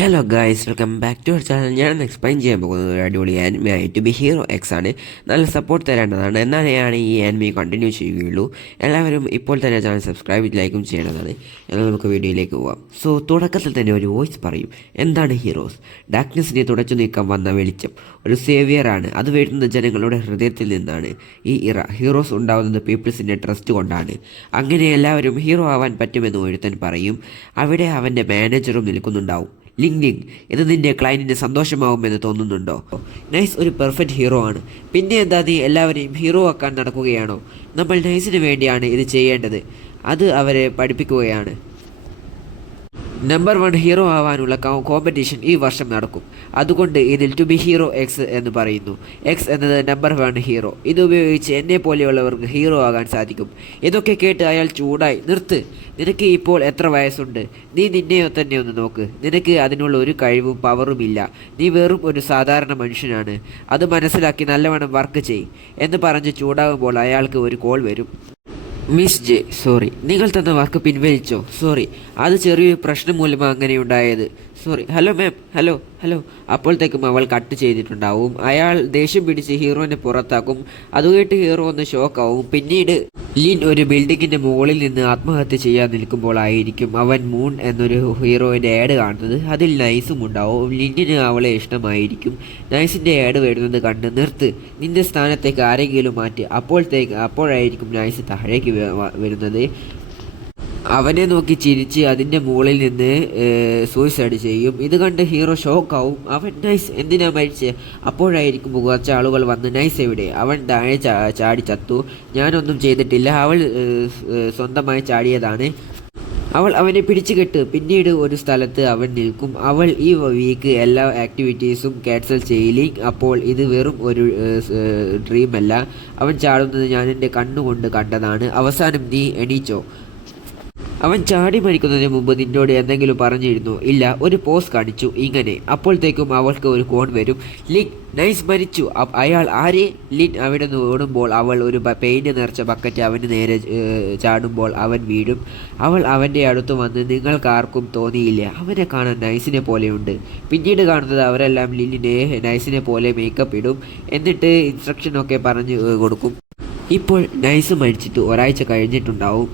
Hello guys, welcome back to our channel. ഞാൻ explain ചെയ്യാൻ പോകുന്നത് ഒരു അടിപൊളി ആനിമി ആയി ടു ബി ഹീറോ എക്സ് ആണ്. നല്ല സപ്പോർട്ട് തരേണ്ടതാണ്, എന്നാലാണ് ഈ ആനിമി കണ്ടിന്യൂ ചെയ്യുകയുള്ളൂ. എല്ലാവരും ഇപ്പോൾ തന്നെ ചാനൽ സബ്സ്ക്രൈബ് ലൈക്കും ചെയ്യേണ്ടതാണ്. എന്നാൽ നമുക്ക് വീഡിയോയിലേക്ക് പോവാം. സോ തുടക്കത്തിൽ തന്നെ ഒരു വോയിസ് പറയും. എന്താണ് ഹീറോസ്? ഡാർക്ക്നെസ്സിനെ തുടച്ചു നീക്കാൻ വന്ന വെളിച്ചം, ഒരു സേവിയറാണ്. അത് വരുന്നത് ജനങ്ങളുടെ ഹൃദയത്തിൽ നിന്നാണ്. ഈ ഹീറോസ് ഉണ്ടാകുന്നത് പീപ്പിൾസിൻ്റെ ട്രസ്റ്റ് കൊണ്ടാണ്. അങ്ങനെ എല്ലാവരും ഹീറോ ആവാൻ പറ്റുമെന്ന് ഒരുത്തൻ പറയും. അവിടെ അവൻ്റെ മാനേജറും നിൽക്കുന്നുണ്ടാവും. ലിങ്, ഇത് നിന്റെ ക്ലയൻറ്റിന് സന്തോഷമാവുമെന്ന് തോന്നുന്നുണ്ടോ? നൈസ് ഒരു പെർഫെക്റ്റ് ഹീറോ ആണ്. പിന്നെ എന്താ നീ എല്ലാവരെയും ഹീറോ ആക്കാൻ നടക്കുകയാണോ? നമ്മൾ നൈസിന് വേണ്ടിയാണ് ഇത് ചെയ്യേണ്ടത്. അത് അവരെ പഠിപ്പിക്കുകയാണ്. നമ്പർ 1 ഹീറോ ആവാനുള്ള കോമ്പറ്റീഷൻ ഈ വർഷം നടക്കും. അതുകൊണ്ട് ഇതിൽ ടു ബി ഹീറോ എക്സ് എന്ന് പറയുന്നു. എക്സ് എന്നത് നമ്പർ 1 ഹീറോ. ഇതുപയോഗിച്ച് എന്നെ പോലെയുള്ളവർക്ക് ഹീറോ ആകാൻ സാധിക്കും. ഇതൊക്കെ കേട്ട് അയാൾ ചൂടായി. നിർത്ത്, നിനക്ക് ഇപ്പോൾ എത്ര വയസ്സുണ്ട്? നീ നിന്നെ തന്നെ ഒന്ന് നോക്ക്. നിനക്ക് അതിനുള്ള ഒരു കഴിവും പവറും ഇല്ല. നീ വെറും ഒരു സാധാരണ മനുഷ്യനാണ്. അത് മനസ്സിലാക്കി നല്ലവണ്ണം വർക്ക് ചെയ് എന്ന് പറഞ്ഞ് ചൂടാകുമ്പോൾ അയാൾക്ക് ഒരു കോൾ വരും. മിസ് ജെ, സോറി, നിങ്ങൾ തന്ന വാക്ക് പിൻവലിച്ചോ? സോറി, അത് ചെറിയൊരു പ്രശ്നം മൂലമാണ് അങ്ങനെ ഉണ്ടായത്. Sorry. Hello ma'am, hello hello. അപ്പോഴത്തേക്കും അവൾ കട്ട് ചെയ്തിട്ടുണ്ടാവും. അയാൾ ദേഷ്യം പിടിച്ച് ഹീറോനെ പുറത്താക്കും. അത് കേട്ട് ഹീറോ ഒന്ന് ഷോക്കാവും. പിന്നീട് ലിൻ ഒരു ബിൽഡിങ്ങിൻ്റെ മുകളിൽ നിന്ന് ആത്മഹത്യ ചെയ്യാൻ നിൽക്കുമ്പോഴായിരിക്കും അവൻ മൂൺ എന്നൊരു ഹീറോയിൻ്റെ ആഡ് കാണുന്നത്. അതിൽ നൈസും ഉണ്ടാവും. ലിന്നിന് അവളെ ഇഷ്ടമായിരിക്കും. നൈസിൻ്റെ ആഡ് വരുന്നത് കണ്ട് നിർത്ത്, നിന്റെ സ്ഥാനത്തേക്ക് ആരെങ്കിലും മാറ്റി. അപ്പോഴായിരിക്കും നൈസ് താഴേക്ക് വരുന്നത്. അവനെ നോക്കി ചിരിച്ച് അതിൻ്റെ മുകളിൽ നിന്ന് സൂയിസൈഡ് ചെയ്യും. ഇത് കണ്ട് ഹീറോ ഷോക്കാവും. അവൻ നൈസ് എന്തിനാ മരിച്ചേ? അപ്പോഴായിരിക്കും കുറച്ച് ആളുകൾ വന്ന് നൈസ് എവിടെ? അവൻ താഴെ ചാടി ചത്തു. ഞാനൊന്നും ചെയ്തിട്ടില്ല, അവൾ സ്വന്തമായി ചാടിയതാണ്. അവൾ അവനെ പിടിച്ചു. പിന്നീട് ഒരു സ്ഥലത്ത് അവൻ നിൽക്കും. അവൾ ഈ വീക്ക് എല്ലാ ആക്ടിവിറ്റീസും ക്യാൻസൽ ചെയ്യില്ല. അപ്പോൾ ഇത് വെറും ഒരു ഡ്രീമല്ല. അവൻ ചാടുന്നത് ഞാൻ എൻ്റെ കണ്ണുകൊണ്ട് കണ്ടതാണ്. അവസാനം നീ എണീച്ചോ? അവൻ ചാടി മരിക്കുന്നതിന് മുമ്പ് നിന്നോട് എന്തെങ്കിലും പറഞ്ഞിരുന്നു? ഇല്ല, ഒരു പോസ് കാണിച്ചു ഇങ്ങനെ. അപ്പോഴത്തേക്കും അവൾക്ക് ഒരു കോൺ വരും. ലിൻ, നൈസ് മരിച്ചു. അയാൾ ആരെ? ലിൻ അവിടെ നിന്ന് ഓടുമ്പോൾ അവൾ ഒരു പെയിൻറ് നിറച്ച ബക്കറ്റ് അവന് നേരെ ചാടുമ്പോൾ അവൻ വീഴും. അവൾ അവൻ്റെ അടുത്ത് വന്ന് നിങ്ങൾക്കാർക്കും തോന്നിയില്ലേ അവനെ കാണാൻ നൈസിനെ പോലെയുണ്ട്? പിന്നീട് കാണുന്നത് അവരെല്ലാം ലിന്നിനെ നൈസിനെ പോലെ മേക്കപ്പ് ഇടും. എന്നിട്ട് ഇൻസ്ട്രക്ഷനൊക്കെ പറഞ്ഞു കൊടുക്കും. ഇപ്പോൾ നൈസ് മരിച്ചിട്ട് ഒരാഴ്ച കഴിഞ്ഞിട്ടുണ്ടാവും.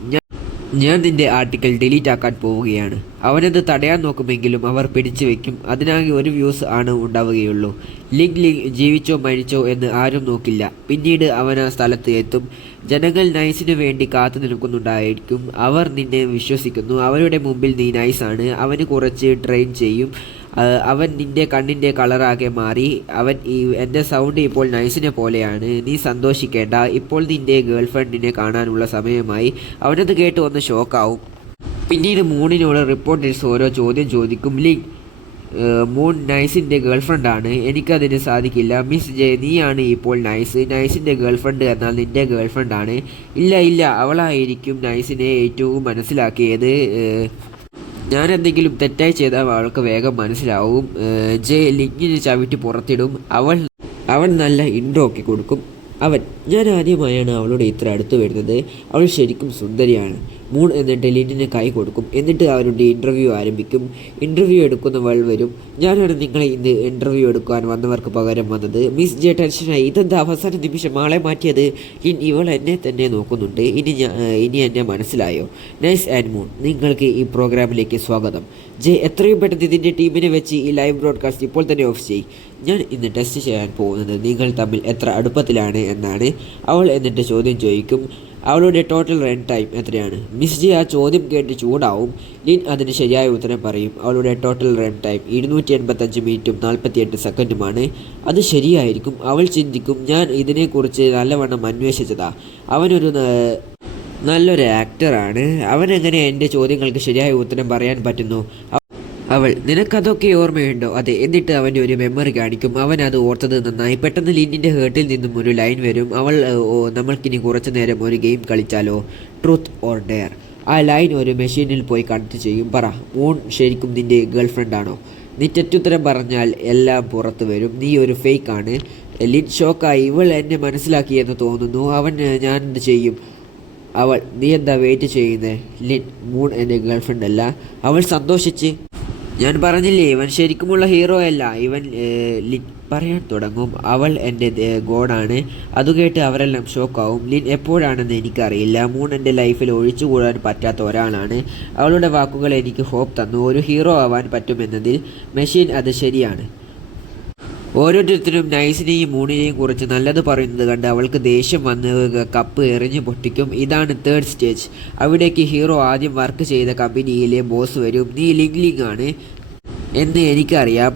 ഞാൻ നിന്റെ ആർട്ടിക്കിൾ ഡിലീറ്റ് ആക്കാൻ പോവുകയാണ്. അവനത് തടയാൻ നോക്കുമെങ്കിലും അവർ പിടിച്ചു വെക്കും. അതിനാകെ ഒരു വ്യൂസ് ആണ് ഉണ്ടാവുകയുള്ളൂ. ലിങ് ജീവിച്ചോ മരിച്ചോ എന്ന് ആരും നോക്കില്ല. പിന്നീട് അവൻ ആ സ്ഥലത്ത് എത്തും. ജനങ്ങൾ നൈസിനു വേണ്ടി കാത്തു നിൽക്കുന്നുണ്ടായിരിക്കും. അവർ നിന്നെ വിശ്വസിക്കുന്നു. അവരുടെ മുമ്പിൽ നീ നൈസാണ്. അവന് കുറച്ച് ട്രെയിൻ ചെയ്യും. അവൻ നിന്റെ കണ്ണിൻ്റെ കളറാകെ മാറി. എൻ്റെ സൗണ്ട് ഇപ്പോൾ നൈസിനെ പോലെയാണ്. നീ സന്തോഷിക്കേണ്ട, ഇപ്പോൾ നിന്റെ ഗേൾഫ്രണ്ടിനെ കാണാനുള്ള സമയമായി. അവനത് കേട്ട് ഒന്ന് ഷോക്കാവും. പിന്നീട് മൂണിനോട് റിപ്പോർട്ടേഴ്സ് ഓരോ ചോദ്യം ചോദിക്കും. ലിങ്, മൂൺ നൈസിൻ്റെ ഗേൾഫ്രണ്ടാണ്. എനിക്കതിന് സാധിക്കില്ല. മിസ് ജെ, നീയാണ് ഇപ്പോൾ നൈസിൻ്റെ ഗേൾഫ്രണ്ട് എന്നാൽ നിൻ്റെ ഗേൾഫ്രണ്ടാണ്. ഇല്ല, അവളായിരിക്കും നൈസിനെ ഏറ്റവും മനസ്സിലാക്കിയത്. ഞാൻ എന്തെങ്കിലും തെറ്റായി ചെയ്താൽ അവൾക്ക് വേഗം മനസ്സിലാവും. ജെ ലിങ്ങിന് ചവിട്ടി പുറത്തിടും. അവൻ നല്ല ഇൻട്രോ ഒക്കെ കൊടുക്കും. ഞാൻ ആദ്യമായാണ് അവളോട് ഇത്ര അടുത്ത് വരുന്നത്. അവൾ ശരിക്കും സുന്ദരിയാണ്. മൂൺ എന്നിട്ട് ലിന്നിന് കൈ കൊടുക്കും. എന്നിട്ട് അവരുടെ ഇൻ്റർവ്യൂ ആരംഭിക്കും. ഇൻ്റർവ്യൂ എടുക്കുന്നവൾ വരും. ഞാനാണ് നിങ്ങളെ ഇന്ന് ഇൻ്റർവ്യൂ എടുക്കാൻ വന്നവർക്ക് പകരം വന്നത്. മിസ് ജെ ടെൻഷനായി. ഇതെന്താ അവസാന നിമിഷം ആളെ മാറ്റിയത്? ഇവൾ എന്നെ തന്നെ നോക്കുന്നുണ്ട്. ഇനി എന്നെ മനസ്സിലായോ? നൈസ് ആൻഡ് മൂൺ, നിങ്ങൾക്ക് ഈ പ്രോഗ്രാമിലേക്ക് സ്വാഗതം. ജെ, എത്രയും പെട്ടെന്ന് ഇതിൻ്റെ ടീമിനെ വെച്ച് ഈ ലൈവ് ബ്രോഡ്കാസ്റ്റ് ഇപ്പോൾ തന്നെ ഓഫ് ചെയ്യും. ഞാൻ ഇന്ന് ടെസ്റ്റ് ചെയ്യാൻ പോകുന്നത് നിങ്ങൾ തമ്മിൽ എത്ര അടുപ്പത്തിലാണ് എന്നാണ്. അവൾ എന്നിട്ട് ചോദ്യം ചോദിക്കും. അവളുടെ ടോട്ടൽ റൺ ടൈം എത്രയാണ്? മിസ് ജി ആ ചോദ്യം കേട്ട് ചൂടാവും. ലിൻ അതിന് ശരിയായ ഉത്തരം പറയും. അവളുടെ ടോട്ടൽ റൺ ടൈം 285 മിനിറ്റും 48 സെക്കൻഡുമാണ്. അത് ശരിയായിരിക്കും. അവൾ ചിന്തിക്കും. ഞാൻ ഇതിനെക്കുറിച്ച് നല്ലവണ്ണം അന്വേഷിച്ചതാ. അവനൊരു നല്ലൊരു ആക്ടറാണ്. അവനെങ്ങനെ എൻ്റെ ചോദ്യങ്ങൾക്ക് ശരിയായ ഉത്തരം പറയാൻ പറ്റുന്നു? നിനക്കതൊക്കെ ഓർമ്മയുണ്ടോ? അതെ. എന്നിട്ട് അവൻ്റെ ഒരു മെമ്മറി കാണിക്കും. അവൻ അത് ഓർത്തത് നന്നായി. പെട്ടെന്ന് ലിന്നിൻ്റെ ഹേർട്ടിൽ നിന്നും ഒരു ലൈൻ വരും. നമ്മൾക്കിനി കുറച്ചു നേരം ഒരു ഗെയിം കളിച്ചാലോ? Truth or dare. ആ ലൈൻ ഒരു മെഷീനിൽ പോയി കണക്ട് ചെയ്യും. പറ, മൂൺ ശരിക്കും നിൻ്റെ ഗേൾഫ്രണ്ടാണോ? നീ തെറ്റുത്തരം പറഞ്ഞാൽ എല്ലാം പുറത്തു വരും. നീ ഒരു ഫേക്കാണ്. ലിൻ ഷോക്കായി. ഇവൾ എന്നെ മനസ്സിലാക്കിയെന്ന് തോന്നുന്നു. ഞാൻ എന്ത് ചെയ്യും? നീ എന്താ വെയിറ്റ് ചെയ്യുന്നത്? ലിൻ, മൂൺ എൻ്റെ ഗേൾഫ്രണ്ട് അല്ല. അവൾ സന്തോഷിച്ച് ഞാൻ പറഞ്ഞില്ലേ ഇവൻ ശരിക്കുമുള്ള ഹീറോ അല്ല. ഇവൻ ലിൻ പറയാൻ തുടങ്ങും, അവൾ എൻ്റെ ഗോഡാണ്. അത് കേട്ട് അവരെല്ലാം ഷോക്കാവും. ലിൻ എപ്പോഴാണെന്ന് എനിക്കറിയില്ല. മൂൺ എൻ്റെ ലൈഫിൽ ഒഴിച്ചുകൂടാൻ പറ്റാത്ത ഒരാളാണ്. അവളുടെ വാക്കുകൾ എനിക്ക് ഹോപ്പ് തന്നു. ഒരു ഹീറോ ആവാൻ പറ്റുമെന്നതിൽ മെഷീൻ അത് ശരിയാണ്. ഓരോരുത്തരും നൈസിനെയും മൂണിനെയും കുറിച്ച് നല്ലത് പറയുന്നത് കണ്ട് അവൾക്ക് ദേഷ്യം വന്ന് കപ്പ് എറിഞ്ഞു പൊട്ടിക്കും. ഇതാണ് തേർഡ് സ്റ്റേജ്. അവിടേക്ക് ഹീറോ ആദ്യം വർക്ക് ചെയ്ത കമ്പനിയിലെ ബോസ് വരും. നീ ലിങ് ആണ് എന്ന് എനിക്കറിയാം.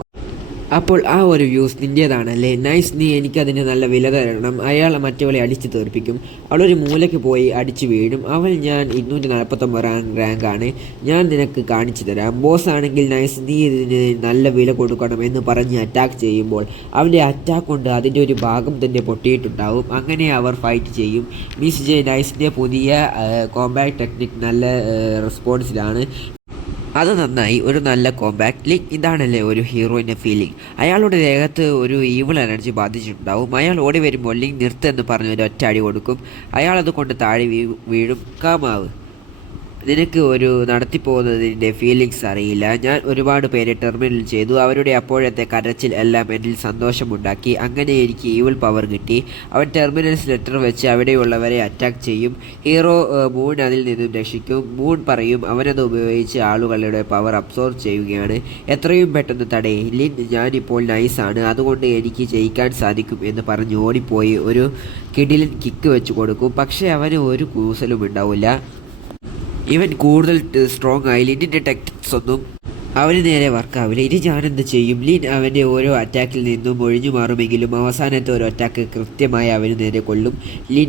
അപ്പോൾ ആ ഒരു വ്യൂസ് നിൻ്റേതാണല്ലേ? നൈസ്, നീ എനിക്കതിന് നല്ല വില തരണം. അയാൾ മറ്റവളെ അടിച്ചു തീർപ്പിക്കും. അവളൊരു മൂലയ്ക്ക് പോയി അടിച്ചു വീഴും. ഞാൻ 249 റാങ്കാണ്, ഞാൻ നിനക്ക് കാണിച്ചു തരാം. ബോസ് ആണെങ്കിൽ നൈസ്, നീ ഇതിന് നല്ല വില കൊടുക്കണം എന്ന് പറഞ്ഞ് അറ്റാക്ക് ചെയ്യുമ്പോൾ അവൻ്റെ അറ്റാക്ക് കൊണ്ട് അതിൻ്റെ ഒരു ഭാഗം തന്നെ പൊട്ടിയിട്ടുണ്ടാവും. അങ്ങനെ അവർ ഫൈറ്റ് ചെയ്യും. മിസ് ജെ നൈസിൻ്റെ പുതിയ കോമ്പാക്ട് ടെക്നിക് നല്ല റെസ്പോൺസിലാണ്. അത് നന്നായി, ഒരു നല്ല കോമ്പാക്ട് ലിങ്ക്. ഇതാണല്ലേ ഒരു ഹീറോയിൻ്റെ ഫീലിംഗ്. അയാളുടെ ദേഹത്ത് ഒരു ഈവിൾ എനർജി ബാധിച്ചിട്ടുണ്ടാവും. അയാൾ ഓടി വരുമ്പോൾ ലിങ്ക് നിർത്ത് പറഞ്ഞ് ഒരു ഒറ്റ അടി കൊടുക്കും. അയാൾ അതുകൊണ്ട് താഴെ വീഴും. കാമാവ്, നിനക്ക് ഒരു നടത്തിപ്പോകുന്നതിൻ്റെ ഫീലിങ്സ് അറിയില്ല. ഞാൻ ഒരുപാട് പേരെ ടെർമിനൽ ചെയ്തു. അവരുടെ അപ്പോഴത്തെ കരച്ചിൽ എല്ലാം എന്നിൽ സന്തോഷമുണ്ടാക്കി. അങ്ങനെ എനിക്ക് ഈവിൾ പവർ കിട്ടി. അവൻ ടെർമിനൽസ് ലെറ്റർ വെച്ച് അവിടെയുള്ളവരെ അറ്റാക്ക് ചെയ്യും. ഹീറോ മൂൺ അതിൽ നിന്നും രക്ഷിക്കും. മൂൺ പറയും അവനത് ഉപയോഗിച്ച് ആളുകളുടെ പവർ അബ്സോർബ് ചെയ്യുകയാണ്. എത്രയും പെട്ടെന്ന് തടയേ ലിൻ, ഞാനിപ്പോൾ നൈസാണ്, അതുകൊണ്ട് എനിക്ക് ജയിക്കാൻ സാധിക്കും എന്ന് പറഞ്ഞ് ഓടിപ്പോയി ഒരു കിടിലൻ കിക്ക് വെച്ച് കൊടുക്കും. പക്ഷേ അവന് ഒരു കൂസലും ഉണ്ടാവില്ല. ഇവൻ കൂടുതൽ സ്ട്രോങ് ആയി. ലിന്നിൻ്റെ ടെക്നിക്സ് ഒന്നും അവന് നേരെ വർക്കാവില്ല. ഇനി ഞാനെന്ത് ചെയ്യും? ലിൻ അവൻ്റെ ഓരോ അറ്റാക്കിൽ നിന്നും ഒഴിഞ്ഞു മാറുമെങ്കിലും അവസാനത്തെ ഒരു അറ്റാക്ക് കൃത്യമായി അവന് നേരെ കൊള്ളും. ലിൻ,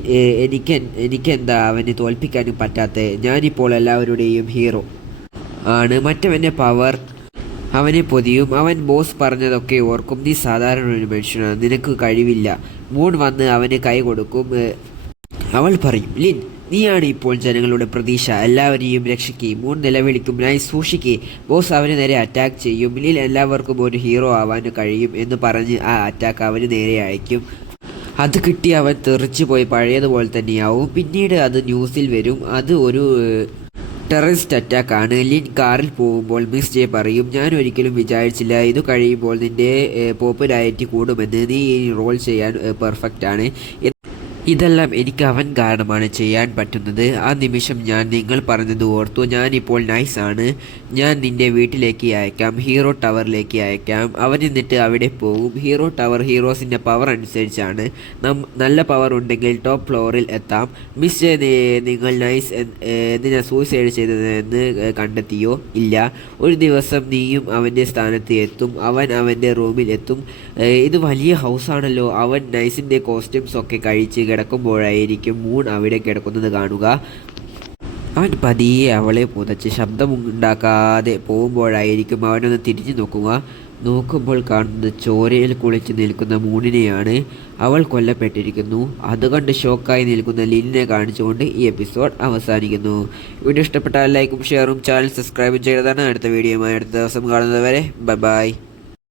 എനിക്കെന്താ അവനെ തോൽപ്പിക്കാനും പറ്റാത്ത? ഞാനിപ്പോൾ എല്ലാവരുടെയും ഹീറോ ആണ്. മറ്റവൻ്റെ പവർ അവനെ പൊതിയും. അവൻ ബോസ് പറഞ്ഞതൊക്കെ ഓർക്കും. നീ സാധാരണ ഒരു മനുഷ്യനാണ്, നിനക്ക് കഴിവില്ല. മൂൺ വന്ന് അവന് കൈ കൊടുക്കും. അവൾ പറയും, ലിൻ, നീയാണ് ഇപ്പോൾ ജനങ്ങളുടെ പ്രതീക്ഷ, എല്ലാവരെയും രക്ഷിക്കുകയും. മൂൺ നിലവിളിക്കും, നൈസ് സൂക്ഷിക്കേ. ബോസ് അവന് നേരെ അറ്റാക്ക് ചെയ്യും. ലിൻ എല്ലാവർക്കും ഒരു ഹീറോ ആവാൻ കഴിയും എന്ന് പറഞ്ഞ് ആ അറ്റാക്ക് അവന് നേരെ അയക്കും. അത് കിട്ടി അവൻ തെറിച്ചു പോയി പഴയതുപോലെ തന്നെയാവും. പിന്നീട് അത് ന്യൂസിൽ വരും. അത് ഒരു ടെററിസ്റ്റ് അറ്റാക്കാണ്. ലിൻ കാറിൽ പോകുമ്പോൾ മിസ് ജെ പറയും, ഞാൻ ഒരിക്കലും വിചാരിച്ചില്ല ഇത് കഴിയുമ്പോൾ നിൻ്റെ പോപ്പുലാരിറ്റി കൂടുമെന്ന്. നീ ഈ റോൾ ചെയ്യാൻ പെർഫെക്റ്റ് ആണ്. ഇതെല്ലാം എനിക്ക് അവൻ കാരണമാണ് ചെയ്യാൻ പറ്റുന്നത്. ആ നിമിഷം ഞാൻ നിങ്ങൾ പറഞ്ഞത് ഓർത്തു. ഞാനിപ്പോൾ നൈസാണ്. ഞാൻ നിൻ്റെ വീട്ടിലേക്ക് അയക്കാം, ഹീറോ ടവറിലേക്ക് അയക്കാം. അവൻ എന്നിട്ട് അവിടെ പോകും. ഹീറോ ടവർ ഹീറോസിൻ്റെ പവർ അനുസരിച്ചാണ്. നല്ല പവർ ഉണ്ടെങ്കിൽ ടോപ്പ് ഫ്ലോറിൽ എത്താം. മിസ് നിങ്ങൾ നൈസ് എന്തിനാ സൂസൈഡ് ചെയ്തതെന്ന് കണ്ടെത്തിയോ? ഇല്ല. ഒരു ദിവസം നീയും അവൻ്റെ സ്ഥാനത്ത് എത്തും. അവൻ അവൻ്റെ റൂമിൽ എത്തും. ഇത് വലിയ ഹൗസാണല്ലോ. അവൻ നൈസിൻ്റെ കോസ്റ്റ്യൂംസ് ഒക്കെ കഴിച്ച് കിടക്കുമ്പോഴായിരിക്കും മൂൺ അവിടെ കിടക്കുന്നത് കാണുക. അവൻ പതിയെ അവളെ പുതച്ച് ശബ്ദമുണ്ടാക്കാതെ പോകുമ്പോഴായിരിക്കും അവനൊന്ന് തിരിഞ്ഞു നോക്കുമ്പോൾ കാണുന്നത് ചോരയിൽ കുളിച്ച് നിൽക്കുന്ന മൂണിനെയാണ്. അവൾ കൊല്ലപ്പെട്ടിരിക്കുന്നു. അതുകൊണ്ട് ഷോക്കായി നിൽക്കുന്ന ലിനിനെ കാണിച്ചുകൊണ്ട് ഈ എപ്പിസോഡ് അവസാനിക്കുന്നു. വീഡിയോ ഇഷ്ടപ്പെട്ടാൽ ലൈക്കും ഷെയറും ചാനൽ സബ്സ്ക്രൈബും ചെയ്തതാണ്. അടുത്ത വീഡിയോയുമായി അടുത്ത ദിവസം കാണുന്നതുവരെ ബൈ.